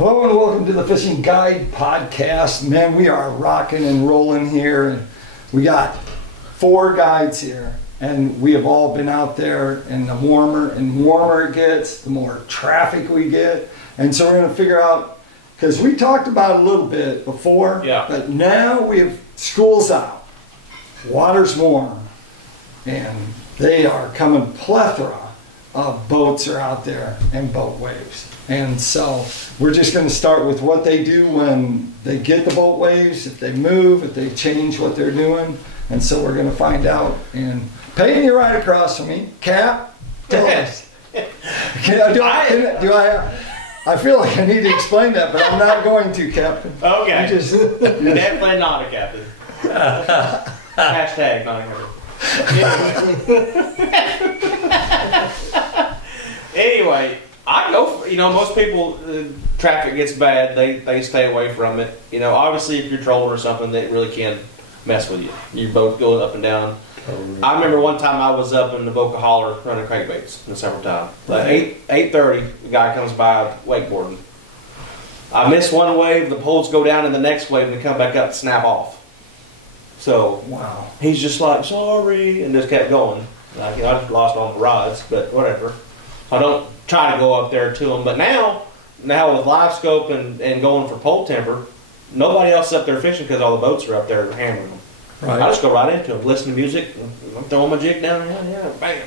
Hello and welcome to the Fishing Guide Podcast. Man, we are rocking and rolling here. We got 4 guides here, and we have all been out there, and the warmer and warmer it gets, the more traffic we get. And so we're going to figure out, because we talked about it a little bit before, but now we have school's out, water's warm, and they are coming plethora of boats are out there and boat waves. And so we're just going to start with what they do when they get the boat waves, if they move, if they change what they're doing. And so we're going to find out. And Payton, you're right across from me. Cap, tell us. I feel like I need to explain that, but I'm not going to, Captain. Okay. Definitely not a captain. Hashtag not a captain. Anyway. I go for, most people, traffic gets bad, they stay away from it. Obviously if you're trolling or something, they really can't mess with you. Your boat going up and down. I remember one time I was up in the Boca Holler running crankbaits in the summertime. Like 8:30, the guy comes by wakeboarding. I miss one wave, the poles go down in the next wave and they come back up and snap off. So he's just like, sorry, and just kept going. I just lost all the rods, but whatever. I don't try to go up there to them, but now with live scope and going for pole temper, nobody else is up there fishing because all the boats are up there hammering them. Right. I just go right into them, listen to music, I'm throwing my jig down, bam.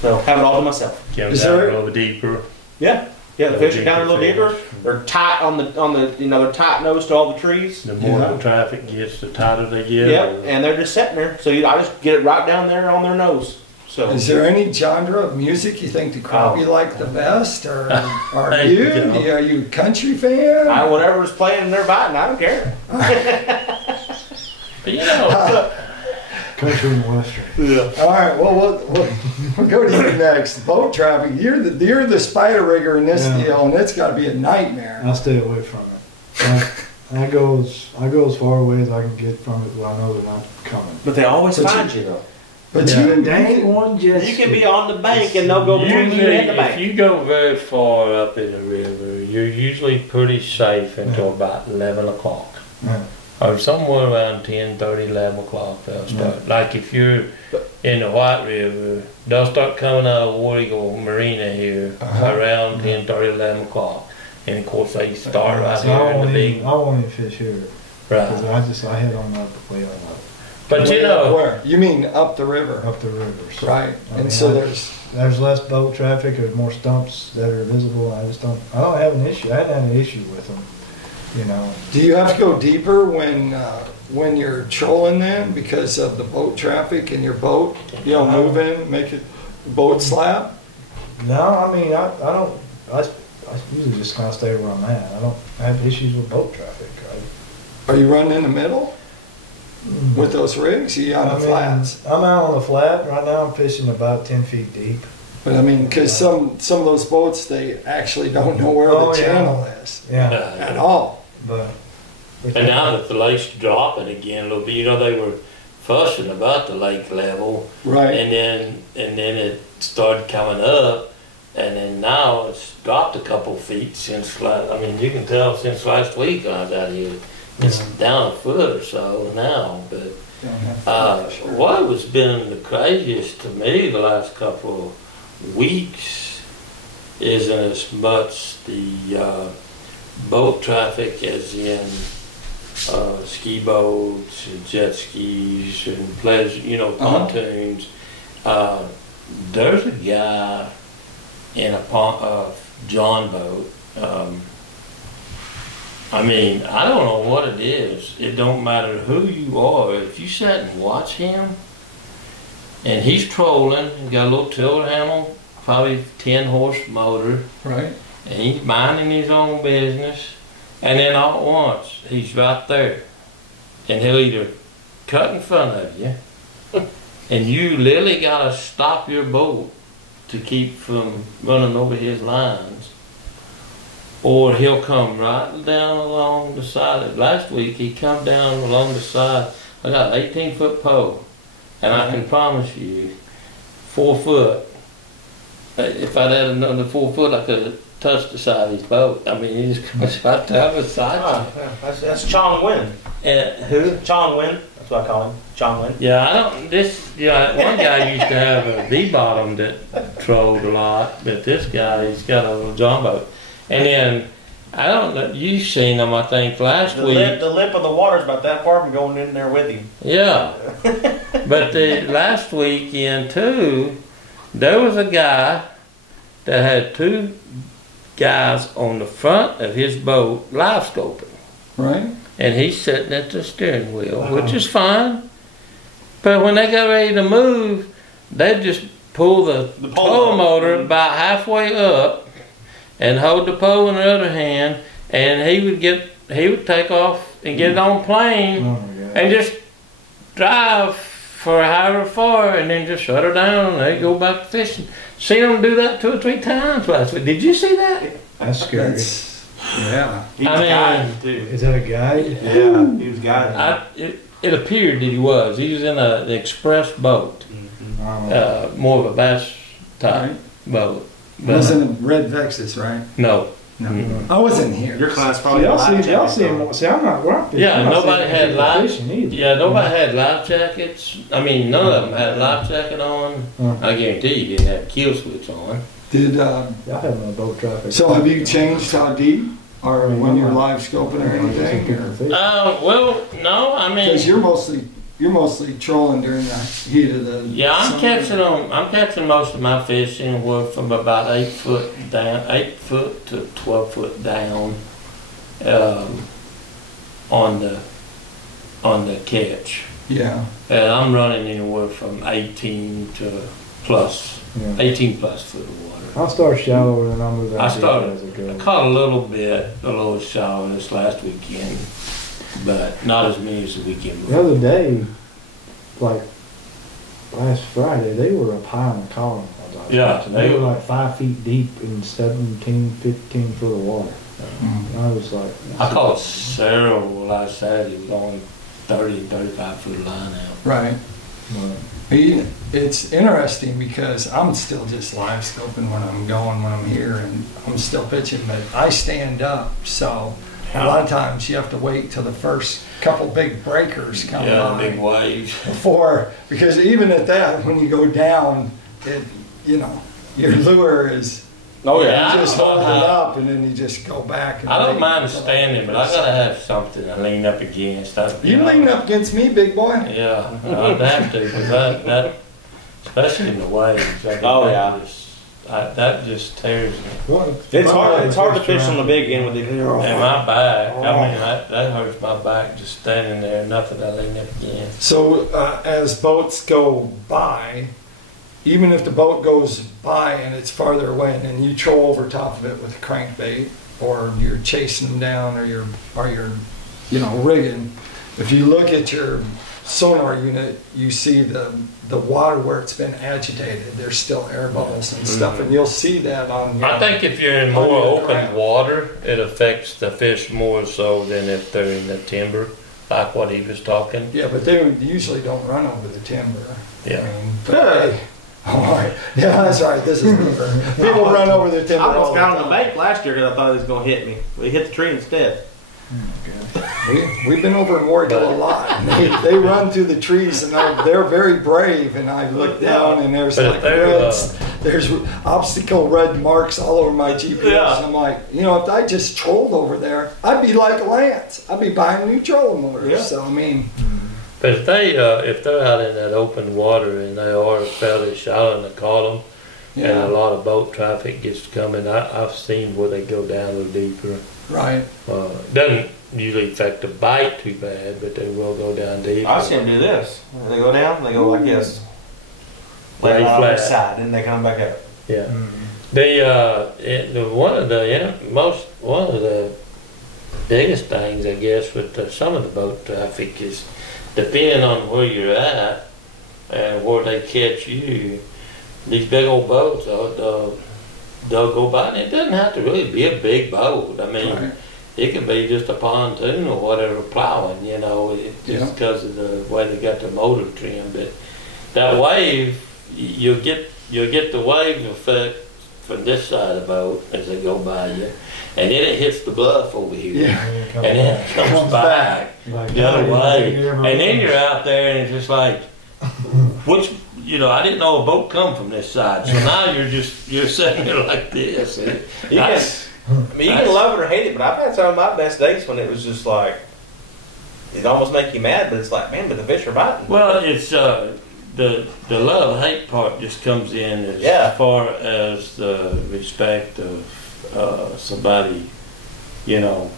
So have it all to myself. Get them down a little deeper. Yeah, the fish are down a little deeper. They're tight on the they're tight nose to all the trees. The more the traffic gets, the tighter they get. Yep, and they're just sitting there. So I just get it right down there on their nose. So, is there any genre of music you think the crappie like the best, or are you a country fan? Whatever's playing and they're biting, I don't care. But country and western. Yeah. All right. Well, we'll go to you next. Boat traffic. You're the spider rigger in this deal, and it's got to be a nightmare. I stay away from it. I go as far away as I can get from it, where I know they're not coming. But they always find you though. But you can be on the bank and they'll go between you and the bank. If you go very far up in the river, you're usually pretty safe until about 11 o'clock. Yeah. Or somewhere around 10:30, 11 o'clock they'll start. Like if you're in the White River, they'll start coming out of War Eagle Marina here around 10:30, 11 o'clock. And of course they start right here in the big... I won't even fish here. Right. Because I head on up way on up. But where? You mean up the river? Up the rivers. Right. There's less boat traffic, there's more stumps that are visible. I don't have an issue. I haven't had an issue with them. Do you have to go deeper when you're trolling then because of the boat traffic and your boat, moving, make it boat slap? No, I mean I don't. I usually just kind of stay where I'm at. I don't have issues with boat traffic. Are you running in the middle? With those rigs, you on the flats? I'm out on the flat right now. I'm fishing about 10 feet deep. But I mean, because some of those boats, they actually don't know where the channel is at all. But and now that the lake's dropping again a little bit, they were fussing about the lake level, right? And then it started coming up, and then now it's dropped a couple feet since last. I mean, you can tell since last week I was out here. It's down a foot or so now, but what has been the craziest to me the last couple of weeks isn't as much the boat traffic as in ski boats and jet skis and pleasure, pontoons. There's a guy in a John boat. I mean, I don't know what it is. It don't matter who you are. If you sit and watch him, and he's trolling, he's got a little tiller handle, probably 10-horse motor. Right. And he's minding his own business. And then all at once, he's right there. And he'll either cut in front of you, and you literally got to stop your boat to keep from running over his lines. Or he'll come right down along the side. Last week he come down along the side. I got an 18-foot pole, and I can promise you, 4 foot. If I'd had another 4 foot, I could have touch the side of his boat. I mean, he just comes about to have a side. That's Chong Win. And who? Chong Win. That's what I call him. Chong Win. Yeah, I don't. One guy used to have a V-bottom that trolled a lot, but this guy, he's got a little John boat. And then I don't know. You've seen him, I think, last week. The lip of the water's about that far from going in there with him. Yeah, but the last weekend too, there was a guy that had 2 guys on the front of his boat live scoping. Right. And he's sitting at the steering wheel, which is fine. But when they got ready to move, they just pull the pole motor about halfway up and hold the pole in the other hand, and he would take off and get it on plane and just drive for however far and then just shut her down and they go back to fishing. Seen them do that 2 or 3 times last week. Did you see that? That's scary. Yeah. He was guiding too. Is that a guide? Yeah, he was guiding. It appeared that he was. He was in an express boat. More of a bass type boat. But Wasn't it Red Vexus, right? no. No. I wasn't here. Your class probably Y'all live see him. See, I'm not grumpy. Yeah, nobody had live. Either. Yeah, nobody had life jackets. I mean, none of them had life jacket on. I guarantee you didn't have kill switch on. Did Y'all have no boat traffic. so? Have you changed how deep, or when you're live scoping or anything? Well, no. I mean, Because you're mostly trolling during the heat of the. yeah, I'm catching most of my fishing from about 8 foot down, 8 foot to 12 foot down, on the catch. Yeah. And I'm running anywhere from 18 to plus, 18 plus foot of water. I'll start shallower than I'm moving. I caught a little shallow this last weekend, but not as many as the weekend The before. other day, like last Friday, they were up high on the column. Yeah, They were like 5 feet deep in 17, 15 foot of water. I was like, I caught several last Saturday going 30 and 35 foot line out. Right. It's interesting because I'm still just live scoping when I'm here, and I'm still pitching, but I stand up, so a lot of times you have to wait till the first couple big breakers come by. Big waves. Because even at that, when you go down, your lure is you just hold it up and then you just go back. And I don't mind standing, but I gotta have something to lean up against. You lean up against me, big boy. Yeah, I'd have to, because that, especially in the waves. That just tears me. It's hard to fish on the big end with the And my back, I mean, that hurts my back just standing there, nothing to lean up against. So as boats go by, even if the boat goes by and it's farther away, and then you troll over top of it with a crankbait, or you're chasing them down, or you're rigging. If you look at your sonar unit, you see the water where it's been agitated. There's still air bubbles and stuff, and you'll see that on. I think if you're in more open water, it affects the fish more so than if they're in the timber, like what he was talking. Yeah, but they usually don't run over the timber. Yeah. All right. Yeah, that's right. This is Beaver. People run over the timber. I almost got on the bank last year because I thought he was going to hit me. But he hit the tree instead. We've been over in Warrigal a lot. They run through the trees, and they're very brave. And I look down, and there's there's obstacle red marks all over my GPS. Yeah. And I'm like, if I just trolled over there, I'd be like Lance. I'd be buying new trolling motors. Yeah. So I mean. But if they're out in that open water and they are fairly shallow and they caught them, and a lot of boat traffic gets coming, I've seen where they go down a little deeper. Right. It doesn't usually affect the bite too bad, but they will go down deeper. I've seen them do this. They go down, they go like this. Lay on their flat. side, and they come back up. Yeah. One of the biggest things, I guess, with some of the boat traffic is depending on where you're at and where they catch you. These big old boats, they'll go by, and it doesn't have to really be a big boat. I mean, it can be just a pontoon or whatever plowing, just because of the way they got the motor trimmed. But that wave, you'll get the wave effect from this side of the boat as they go by you, and then it hits the bluff over here, Yeah. and then it comes back Like, the other way, yeah, and then you're out there, and it's just like, which, you know, I didn't know a boat come from this side, so now you're sitting there like this. And You can love it or hate it, but I've had some of my best days when it was just like, it almost make you mad, but it's like, man, but the fish are biting. Well, it's the love-hate part just comes in as far as the respect of somebody, you know,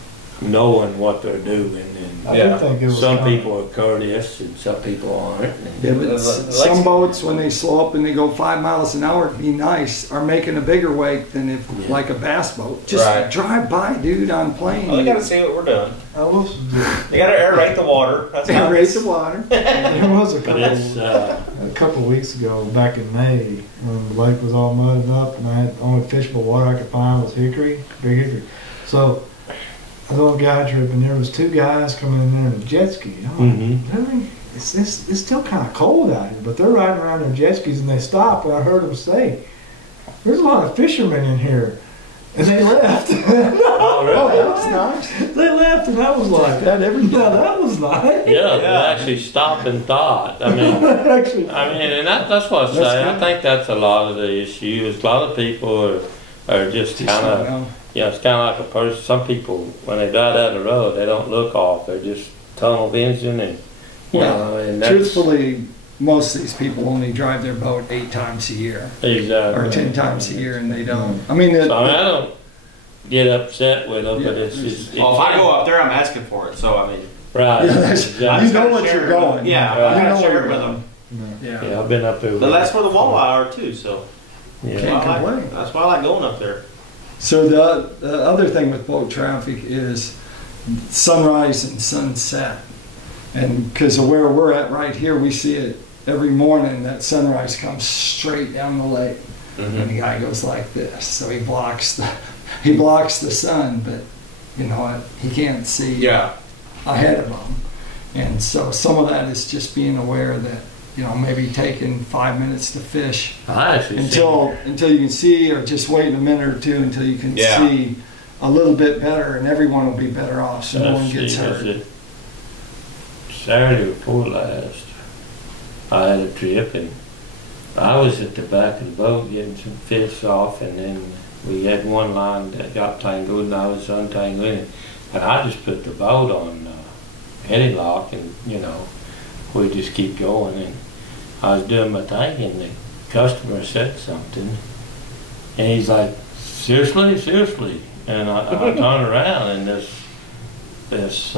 knowing what they're doing. And I do think it was some kinda- people are courteous and some people aren't. Yeah, but some boats, when they slow up and they go 5 miles an hour to be nice, are making a bigger wake than if, like a bass boat. Just Right. drive by, dude, on plane. Well, they got to see what we're doing. I will. They got to aerate the water. That's how Aerate the water. There was a But it's couple of weeks ago, back in May, when the lake was all mudded up, and I had the only fishable water I could find was hickory, big hickory. So I was on a guy trip, and there was 2 guys coming in there in a jet ski. I'm like, really? It's still kind of cold out here, but they're riding around their jet skis, and they stopped, and I heard them say, "There's a lot of fishermen in here." And they left. Oh, that's nice. They left, and I was like, That every "No, that was nice." yeah, they actually stop and thought. I mean, Actually, and that's what I say. That's I good. think that's a lot of the issue. Is a lot of people are just kind of. Yeah, it's kind of like a person. Some people, when they drive down the road, they don't look off. They're just tunnel vision, and you know, and that's Truthfully, most of these people only drive their boat 8 times a year exactly. or 10 times a year, and they don't. I mean, So, I don't get upset with them, but Yeah, it's just. Well, if I go up there, I'm asking for it. So I mean, right. Yeah, that's- exactly. you know what you're going. Yeah, Right. I You know gotta share where it with you're them. Yeah. Yeah, I've been up there. But that's where the walleye are too. So Yeah. Can't I like- complain. that's why I like going up there. So the other thing with boat traffic is sunrise and sunset. And because of where we're at right here, we see it every morning. That sunrise comes straight down the lake. And the guy goes like this. So he blocks the sun, but you know what? He can't see ahead of him. And so some of that is just being aware that, you know, maybe taking 5 minutes to fish I actually until you can see, or just waiting a minute or two until you can see a little bit better, and everyone will be better off, so no one gets hurt. Saturday before last, I had a trip, and I was at the back of the boat getting some fish off, and then we had one line that got tangled, and I was untangling it, and I just put the boat on heading lock, and you know, we just keep going, and I was doing my thing, and the customer said something, and he's like, seriously, and I turned around, and this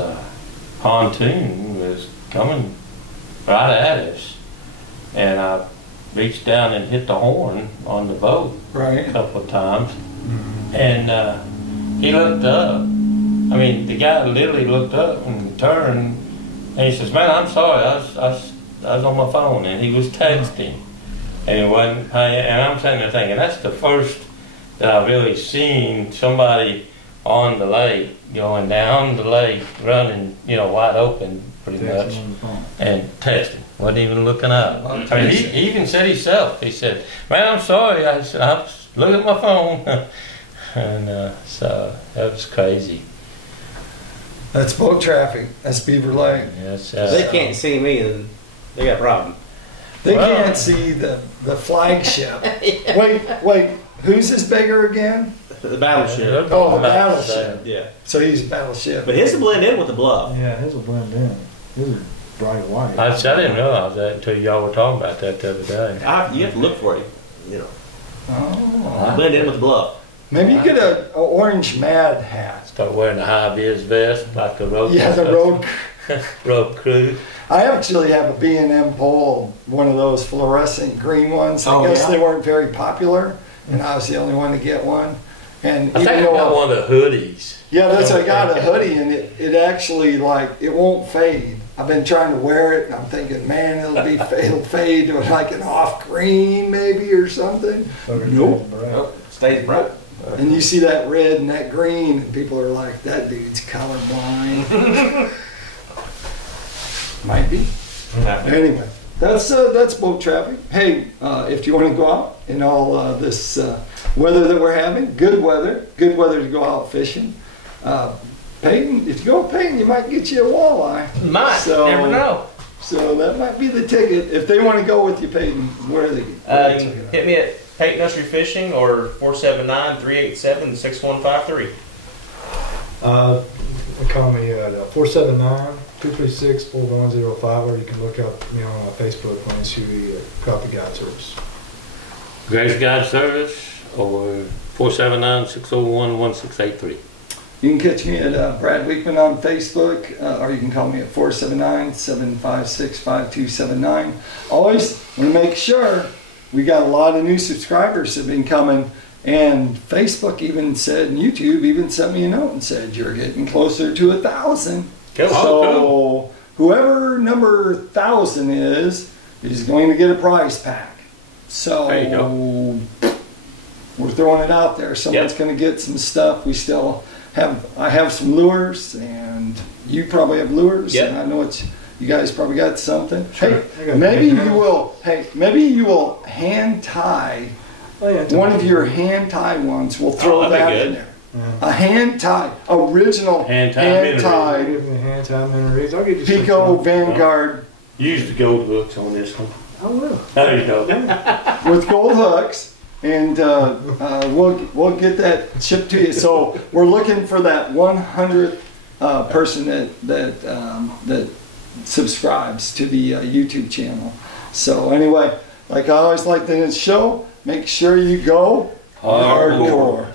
pontoon was coming right at us, and I reached down and hit the horn on the boat a Right. couple of times, and he looked up. I mean, the guy literally looked up and turned, and he says, "Man, I'm sorry, I was on my phone," and he was texting, and he wasn't paying. And I'm sitting there thinking, that's the first that I've really seen somebody on the lake, going down the lake, running, you know, wide open, pretty much, and texting. Wasn't even looking up. I mean, he even said himself. He said, "Man, I'm sorry. I said, I'm looking at my phone," and so that was crazy. That's boat traffic. That's Beaver Lake. Yes, If they can't see me, then they got a problem. They Wow. can't see the flagship. Wait, whose is bigger again? The battleship. Oh, the battleship. Yeah. So he's battleship. But his will blend in with the bluff. Yeah, his will blend in. His is bright white. I didn't realize that until y'all were talking about that the other day. You have to look for it. You know, Oh. blend in with the bluff. Maybe you get a orange mad hat. Start wearing a high-vis vest like the road. Yeah, the road. road crew. I actually have a B&M pole, one of those fluorescent green ones. I Oh, guess yeah? they weren't very popular, and I was the only one to get one. And I think I even got though, one of the hoodies. yeah, that's I got a hoodie, and it actually like it won't fade. I've been trying to wear it, and I'm thinking, man, it'll fade to like an off green maybe or something. Nope. Nope. Stays bright. And you see that red and that green, and people are like, that dude's colorblind. Might be. Anyway, that's boat traffic. Hey, if you want to go out in all this weather that we're having, good weather to go out fishing. Payton, if you go with Payton, you might get you a walleye. Might, never know. So that might be the ticket. If they want to go with you, Payton, where are they? Hit me at Payton Usrey Fishing or 479-387-6153. Call me at 479-236-4105, or you can look up me on Facebook on Hughey Crappie Guide Service. Grace Guide Service or 479-601-1683. You can catch me at Brad Wiegmann on Facebook, or you can call me at 479-756-5279. Always want to make sure we got a lot of new subscribers that have been coming, and Facebook even said, and YouTube even sent me a note and said, you're getting closer to 1,000. Cool. So whoever number 1,000 is going to get a prize pack. So there you go. We're throwing it out there. Someone's going to get some stuff. I have some lures, and you probably have lures. Yep. And I know you guys probably got something. Sure. Hey, maybe you will hand tie one of your hand tie ones. We'll throw that in there. Yeah. A hand tie, original hand I'll tie, give you a hand tie mineries. I'll give you Pico some. Vanguard Use the gold hooks on this one. I will. There you go. with gold hooks. And we'll get that shipped to you. So we're looking for that 100th person that subscribes to the YouTube channel. So anyway, like I always like to show, make sure you go hardcore.